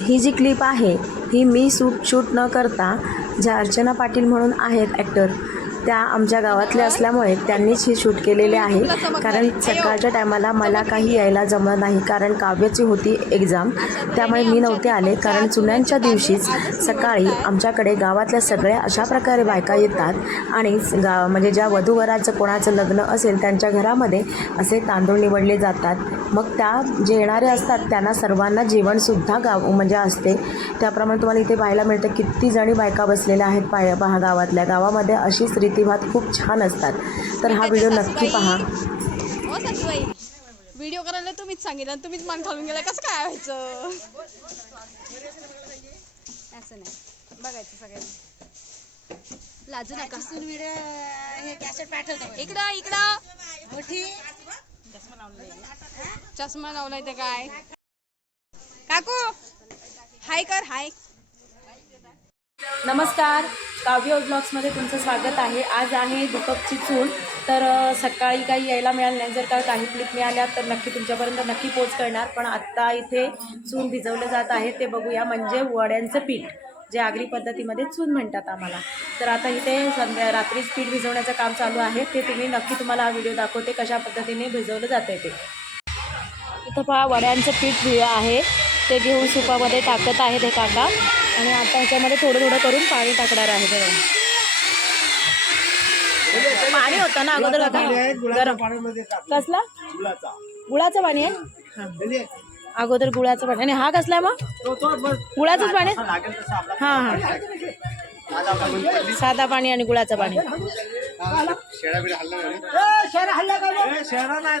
ही जी clip आहे ही मी सूट shoot न करता ज्या अर्चना पाटील म्हणून आहेत ॲक्टर त्या आमच्या गावातल्या असल्यामुळे त्यांनीच ही शूट केलेली आहे. कारण सकाळच्या टायमाला मला काही यायला जमलं नाही. कारण काव्याची होती एक्झाम. त्यामुळे मी नव्हते आले. कारण चुन्यांच्या दिवशीच सकाळी आमच्याकडे गावातल्या सगळ्या अशा प्रकारे बायका येतात आणि गा म्हणजे ज्या वधूवराचं कोणाचं लग्न असेल त्यांच्या घरामध्ये असे तांदूळ निवडले जातात. मग त्या जे येणारे असतात त्यांना सर्वांना जेवणसुद्धा गाव म्हणजे असते. त्याप्रमाणे तुम्हाला इथे पाहायला मिळतं किती जणी बायका बसलेल्या आहेत पाय पहा गावातल्या. गावामध्ये अशीच रीतीभात खूप छान असतात. तर हा व्हिडिओ नक्की पहा. हो व्हिडिओ करायला तुम्हीच सांगितलं आणि तुम्हीच मान घालून गेला कसं काय व्हायचं? असं नाही. बघायचं सगळ्यांनी. लाजू नका. हे कॅसेट पाठवतो इकडं इकडं. मोठी. चष्मा लावलाय ते काय? काकू हाय कर हाय. नमस्कार. काव्य ब्लॉग्समध्ये तुमचं स्वागत आहे. आज आहे दीपकची चूल. तर सकाळी काही यायला मिळालं नाही. जर का काही क्लिप मिळाल्या तर नक्की तुमच्यापर्यंत नक्की पोच करणार. पण आत्ता इथे चून भिजवलं जात आहे. ते बघूया. म्हणजे वड्यांचं पीठ जे आगरी पद्धतीमध्ये चून म्हणतात आम्हाला. तर आता इथे संध्या रात्रीच पीठ भिजवण्याचं काम चालू आहे. ते तुम्ही नक्की तुम्हाला हा व्हिडिओ दाखवते कशा पद्धतीने भिजवलं जातं ते. इथं पहा वड्यांचं पीठ भिळ आहे. ते घेऊन सुपामध्ये टाकत आहेत हे काका. आणि आता ह्याच्यामध्ये थोडं थोडं करून पाणी टाकणार आहे बघा. पाणी होतं ना अगोदर काका गरम. कसला? गुळाचं. पाणी आहे? हां. अगोदर गुळाचं पाणी. आणि हा कसला आहे मग गुळाचंच पाणी? हां हां. साधा पाणी. आणि गुळाचं पाणी. शहरा नाही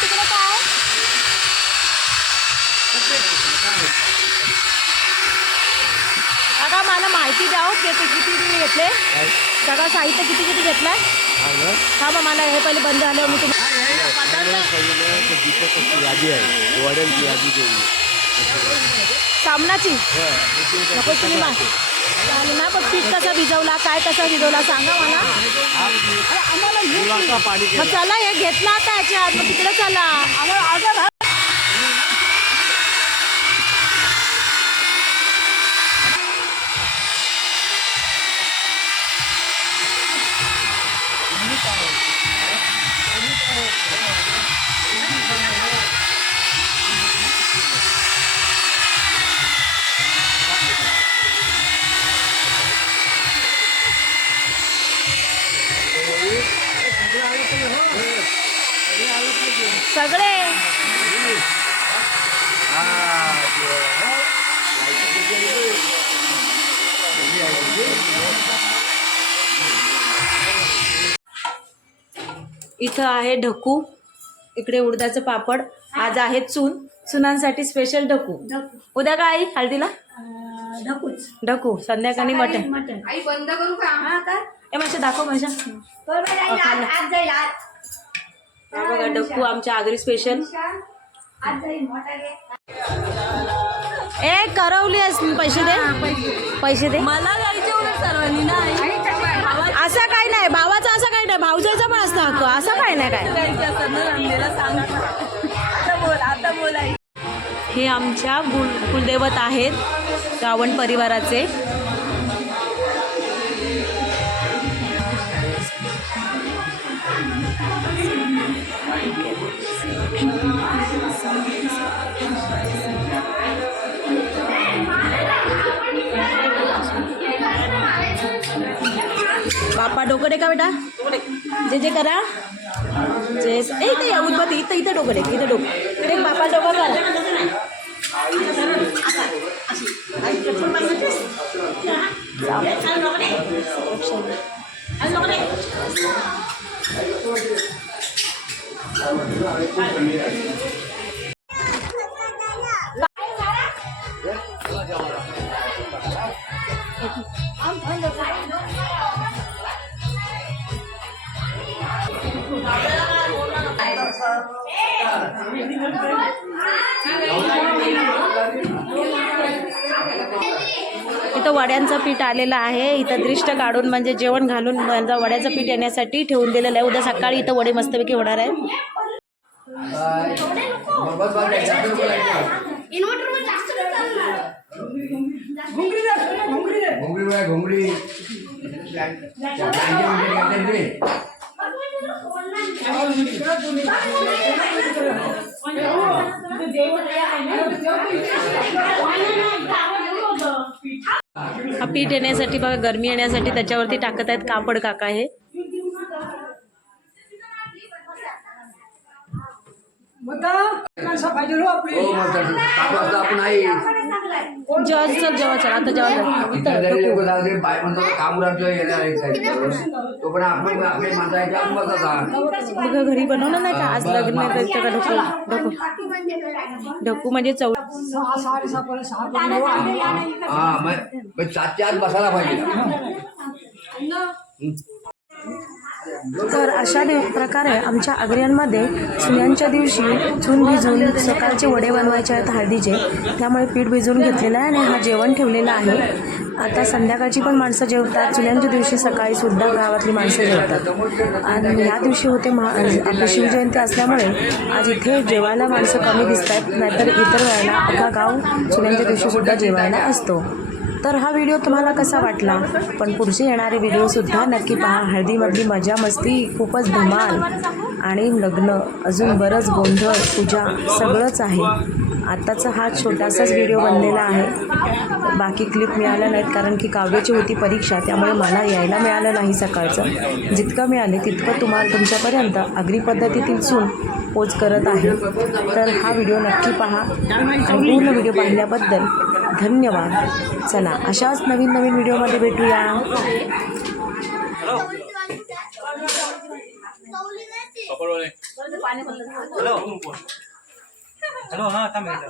तिकडे काय? काका मला माहिती द्या हो की ते किती किती घेतले? सगळं साहित्य किती किती घेतलंय? हा मग मला हे पहिले बंद झाल्यावर मी तुम्हाला यादी आहे यादी देऊ सामनाची नको तुम्ही मा चालेल ना? पण पीठ कसा भिजवला? काय कसा भिजवला? सांगा मला. आम्हाला मग चला हे घेतला आता याच्या आत. मग तिकडे चला. आम्हाला सगळे. इथं आहे ढकू. इकडे उडदाचं पापड. आज आहे चून चुनांसाठी स्पेशल ढकू. उद्या काय आई? हळदीला? ढकूच. ढकू. संध्याकाळी मटण. मटन आई बंद करू का? हा काय ए माझ्या दाखव माझ्या. जाईल हा बघा ढकू आमच्या आगरी स्पेशल. ए करवली आहेस पैसे दे. पैसे दे. मला सर्वांनी नाही. असं काय नाही भावाचं असं काय नाही भाऊजाईचा पण असतं हक्क असं काय नाही काय. हे आमच्या कुल कुलदैवत आहेत गावण परिवाराचे. बापा डोकं टेका बेटा. जे जे करा. जे ए इथे या इथं इथं डोकं टेक इथं डोकं. एक बापा डोकं करा इथं वड्यांचं पीठ आलेलं आहे. इथं दृष्ट काढून म्हणजे जेवण घालून म्हणजे वड्याचं पीठ येण्यासाठी ठेवून दिलेलं आहे. उद्या सकाळी इथं वडे मस्तपैकी होणार आहे. हा पीठ येण्यासाठी बघा गरमी येण्यासाठी त्याच्यावरती टाकत आहेत कापड काका हे. हो आपण आहे. जेव्हा चल जेव्हा चल आता जेव्हा बाय म्हणतो तर काम उरकलं, येणार आहे. तो पण आपण आपले आपण बसायचा. बघा घरी बनवलं नाही का? आज लग्न आहे तर इथं का ढकू ढकू ढकू म्हणजे चौ हा सातच्या आत बसायला पाहिजे. तर अशा प्रकारे आमच्या आग्र्यांमध्ये चुन्यांच्या दिवशी चून भिजून सकाळचे वडे बनवायचे आहेत हळदीचे. त्यामुळे पीठ भिजवून घेतलेलं आहे आणि हा जेवण ठेवलेला आहे. आता संध्याकाळची पण माणसं जेवतात. चुन्यांच्या दिवशी सकाळी सुद्धा गावातली माणसं जेवतात. आणि या दिवशी होते महा आपली शिवजयंती असल्यामुळे आज इथे जेवायला माणसं कमी दिसत आहेत नाहीतर इतर वेळेला अख्खा गाव चुन्यांच्या दिवशी सुद्धा जेवायला असतो. तर हा व्हिडिओ तुम्हाला कसा वाटला? पण पुढचे येणारे व्हिडिओसुद्धा नक्की पहा. हळदीमधली मजा मस्ती खूपच धमाल. आणि लग्न अजून बरंच गोंधळ पूजा सगळंच आहे. आत्ताचा हा छोटासाच व्हिडिओ बनलेला आहे. बाकी क्लिप मिळाल्या नाहीत कारण की काव्याची होती परीक्षा. त्यामुळे मला यायला मिळालं नाही सकाळचं. जितकं मिळाले तितकं तुम्हाला तुमच्यापर्यंत आगरी पद्धतीतील सून पोच करत आहे. तर हा व्हिडिओ नक्की पहा. आणि पूर्ण व्हिडिओ पाहिल्याबद्दल धन्यवाद. चला अशाच नवीन नवीन व्हिडिओमध्ये भेटूया. हॅलो. हा थांब एकदा.